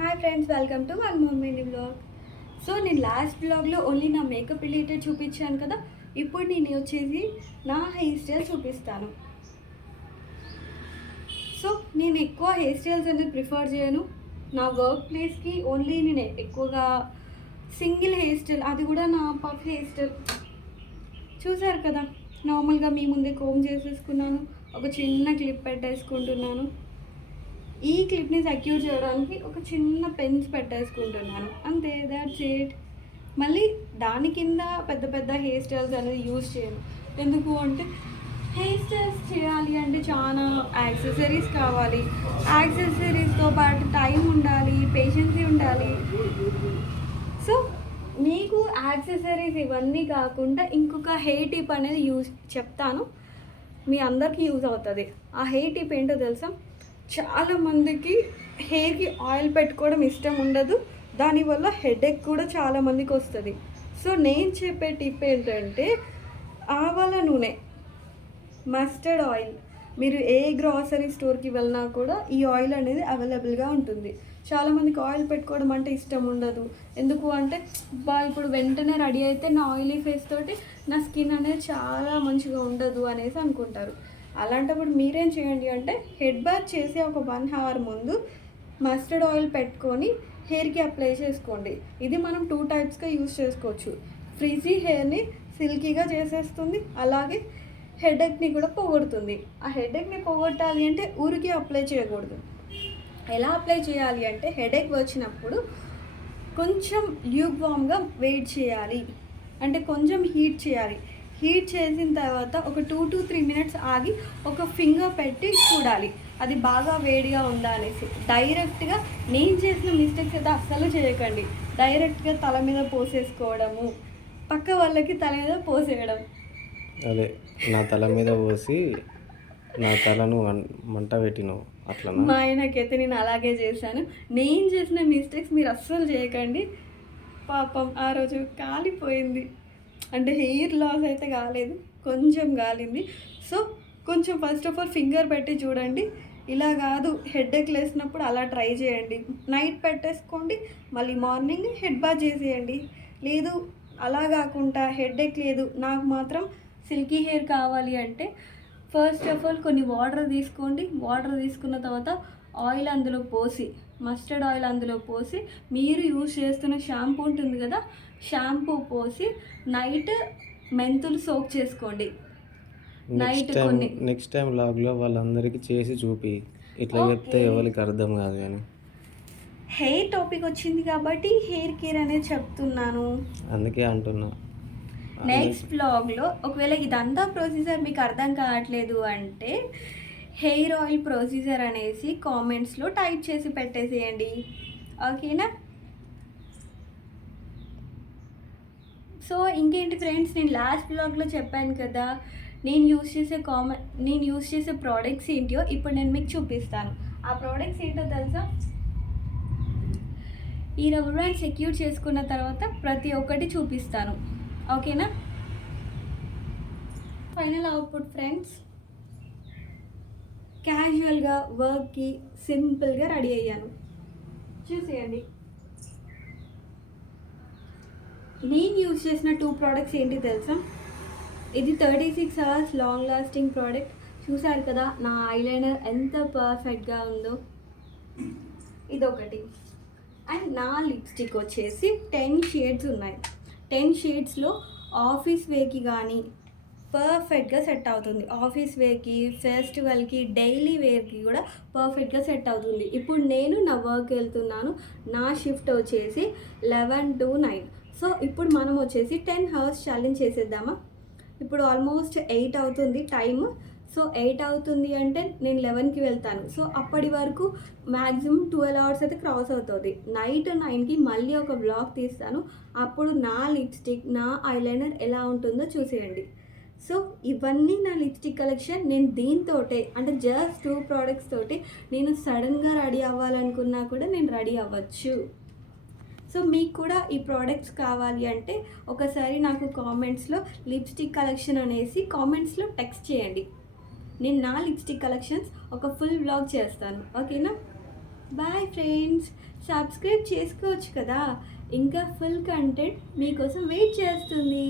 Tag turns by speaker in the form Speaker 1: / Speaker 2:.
Speaker 1: Hi friends welcome to one moment blog so నేను last బ్లాగ్లో only నా makeup related చూపించాను కదా ఇప్పుడు నేను వచ్చేసి నా హెయిర్ స్టైల్ చూపిస్తాను. సో నేను ఎక్కువ హెయిర్ స్టైల్స్ అనేది ప్రిఫర్ చేయను. నా వర్క్ ప్లేస్కి ఓన్లీ నేను ఎక్కువగా సింగిల్ హెయిర్ స్టైల్ అది కూడా నా పఫ్ హెయిర్ స్టైల్ చూసారు కదా నార్మల్గా మీ ముందే కోమ్ చేసేసుకున్నాను ఒక చిన్న క్లిప్ పెట్టేసుకుంటున్నాను. ఈ క్లిప్ని సెక్యూర్ చేయడానికి ఒక చిన్న పెన్స్ పెట్టేసుకుంటున్నాను. అంతే దాట్స్ ఇట్ మళ్ళీ దాని కింద పెద్ద పెద్ద హెయిర్ స్టైల్స్ అనేది యూజ్ చేయను. ఎందుకు అంటే హెయిర్ స్టైల్స్ చేయాలి అంటే చాలా యాక్సెసరీస్ కావాలి. యాక్సెసరీస్తో పాటు టైం ఉండాలి పేషెన్సీ ఉండాలి. సో మీకు యాక్సెసరీస్ ఇవన్నీ కాకుండా ఇంకొక హెయిర్ టిప్ అనేది యూజ్ చెప్తాను. మీ అందరికీ యూజ్ అవుతుంది. ఆ హెయిర్ టిప్ ఏంటో తెలుసా? చాలామందికి హెయిర్కి ఆయిల్ పెట్టుకోవడం ఇష్టం ఉండదు. దానివల్ల హెడేక్ కూడా చాలా మందికి వస్తుంది. సో నేను చెప్పే టిప్ ఏంటంటే ఆవాల నూనె మస్టర్డ్ ఆయిల్ మీరు ఏ గ్రాసరీ స్టోర్కి వెళ్ళినా కూడా ఈ ఆయిల్ అనేది అవైలబుల్గా ఉంటుంది. చాలామందికి ఆయిల్ పెట్టుకోవడం అంటే ఇష్టం ఉండదు. ఎందుకు అంటే బా ఇప్పుడు వెంటనే రెడీ అయితే నా ఆయిలీ ఫేస్ తోటి నా స్కిన్ అనేది చాలా మంచిగా ఉండదు అనేసి అనుకుంటారు. అలాంటప్పుడు మీరేం చేయండి అంటే హెడ్ బాత్ చేసి ఒక వన్ అవర్ ముందు మస్టర్డ్ ఆయిల్ పెట్టుకొని హెయిర్కి అప్లై చేసుకోండి. ఇది మనం టూ టైప్స్గా యూస్ చేసుకోవచ్చు. ఫ్రిజీ హెయిర్ని సిల్కీగా చేసేస్తుంది అలాగే హెడేక్ని కూడా పోగొడుతుంది. ఆ హెడేక్ని పోగొట్టాలి అంటే ఊరికి అప్లై చేయకూడదు. ఎలా అప్లై చేయాలి అంటే హెడేక్ వచ్చినప్పుడు కొంచెం ల్యూక్ వామ్గా వెయిట్ చేయాలి. అంటే కొంచెం హీట్ చేయాలి. హీట్ చేసిన తర్వాత ఒక టూ టు త్రీ మినిట్స్ ఆగి ఒక ఫింగర్ పెట్టి చూడాలి. అది బాగా వేడిగా ఉందా అనేసి డైరెక్ట్గా నేను చేసిన మిస్టేక్స్ అయితే అస్సలు చేయకండి. డైరెక్ట్గా తల మీద పోసేసుకోవడము పక్క వాళ్ళకి తల మీద పోసేయడం.
Speaker 2: అదే నా తల మీద పోసి నా తలను మంట పెట్టినావు. అట్లనా?
Speaker 1: మా ఆయనకైతే నేను అలాగే చేశాను. నేను చేసిన మిస్టేక్స్ మీరు అస్సలు చేయకండి. పాపం ఆ రోజు కాలిపోయింది. అంటే హెయిర్ లాస్ అయితే కాలేదు కొంచెం కాలింది. సో కొంచెం ఫస్ట్ ఆఫ్ ఆల్ ఫింగర్ పెట్టి చూడండి. ఇలా కాదు హెడ్ లేసినప్పుడు అలా ట్రై చేయండి. నైట్ పెట్టేసుకోండి మళ్ళీ మార్నింగ్ హెడ్ బాత్ చేసేయండి. లేదు అలా కాకుండా హెడ్ లేదు. నాకు మాత్రం సిల్కీ హెయిర్ కావాలి అంటే ఫస్ట్ ఆఫ్ ఆల్ కొన్ని వాటర్ తీసుకోండి. వాటర్ తీసుకున్న తర్వాత ఆయిల్ అందులో పోసి మస్టర్డ్ ఆయిల్ అందులో పోసి మీరు యూజ్ చేస్తున్న షాంపూ ఉంటుంది కదా షాంపూ పోసి నైట్ మెంతులు సోక్ చేసుకోండి. నైట్ కొన్ని.
Speaker 2: నెక్స్ట్ టైం లాగ్లో వాళ్ళందరికీ చేసి చూపి. ఇట్లా చెప్తే. ఎవరికి అర్థం కాదు కానీ.
Speaker 1: హెయిర్ టాపిక్ వచ్చింది కాబట్టి హెయిర్ కేర్ అనేది చెప్తున్నాను.
Speaker 2: అందుకే అంటున్నా.
Speaker 1: నెక్స్ట్ బ్లాగ్లో ఒకవేళ ఇదంతా ప్రొసీజర్ మీకు అర్థం కావట్లేదు అంటే హెయిర్ ఆయిల్ ప్రొసీజర్ అనేసి కామెంట్స్లో టైప్ చేసి పెట్టేసేయండి. ఓకేనా? సో ఇంకేంటి ఫ్రెండ్స్? నేను లాస్ట్ బ్లాగ్లో చెప్పాను కదా నేను యూస్ చేసే కామన్ నేను యూస్ చేసే ప్రోడక్ట్స్ ఏంటో ఇప్పుడు నేను మీకు చూపిస్తాను. ఆ ప్రోడక్ట్స్ ఏంటో తెలుసా? ఈ రబ్బర్ బ్యాండ్ సెక్యూర్ చేసుకున్న తర్వాత ప్రతి ఒక్కటి చూపిస్తాను. ఓకేనా? Final output friends. క్యాజువల్గా వర్క్కి సింపుల్గా రెడీ అయ్యాను. చూసేయండి. నేను యూజ్ చేసిన టూ ప్రోడక్ట్స్ ఏంటి తెలుసా? ఇది thirty six hours long lasting product. చూసారు కదా నా ఐలైనర్ ఎంత పర్ఫెక్ట్గా ఉందో. ఇదొకటి. అండ్ నా లిప్స్టిక్ వచ్చేసి టెన్ షేడ్స్ ఉన్నాయి. టెన్ షేడ్స్లో ఆఫీస్ వేకి కానీ పర్ఫెక్ట్గా సెట్ అవుతుంది. ఆఫీస్ వేర్కి ఫెస్టివల్కి డైలీ వేర్కి కూడా పర్ఫెక్ట్గా సెట్ అవుతుంది. ఇప్పుడు నేను నా వర్క్ వెళ్తున్నాను. నా షిఫ్ట్ వచ్చేసి లెవెన్ టు నైన్ సో ఇప్పుడు మనం వచ్చేసి టెన్ అవర్స్ ఛాలెంజ్ చేసేద్దామా? ఇప్పుడు ఆల్మోస్ట్ ఎయిట్ అవుతుంది టైం సో ఎయిట్ అవుతుంది అంటే నేను లెవెన్కి వెళ్తాను. సో అప్పటి వరకు మ్యాక్సిమం ట్వెల్వ్ అవర్స్ అయితే క్రాస్ అవుతుంది. నైట్ నైన్కి మళ్ళీ ఒక బ్లాగ్ తీస్తాను. అప్పుడు నా లిప్స్టిక్ నా ఐలైనర్ ఎలా ఉంటుందో చూసేయండి. సో ఇవన్నీ నా లిప్స్టిక్ కలెక్షన్. నేను దీంతోటే అంటే జస్ట్ టూ ప్రోడక్ట్స్ తోటి నేను సడన్గా రెడీ అవ్వాలనుకున్నా కూడా నేను రెడీ అవ్వచ్చు. సో మీకు కూడా ఈ ప్రోడక్ట్స్ కావాలి అంటే ఒకసారి నాకు కామెంట్స్లో లిప్స్టిక్ కలెక్షన్ అనేసి కామెంట్స్లో టెక్స్ట్ చేయండి. నేను నా లిప్స్టిక్ కలెక్షన్స్ ఒక ఫుల్ బ్లాగ్ చేస్తాను. ఓకేనా? బాయ్ ఫ్రెండ్స్ సబ్స్క్రైబ్ చేసుకోవచ్చు కదా? ఇంకా ఫుల్ కంటెంట్ మీకోసం వెయిట్ చేస్తుంది.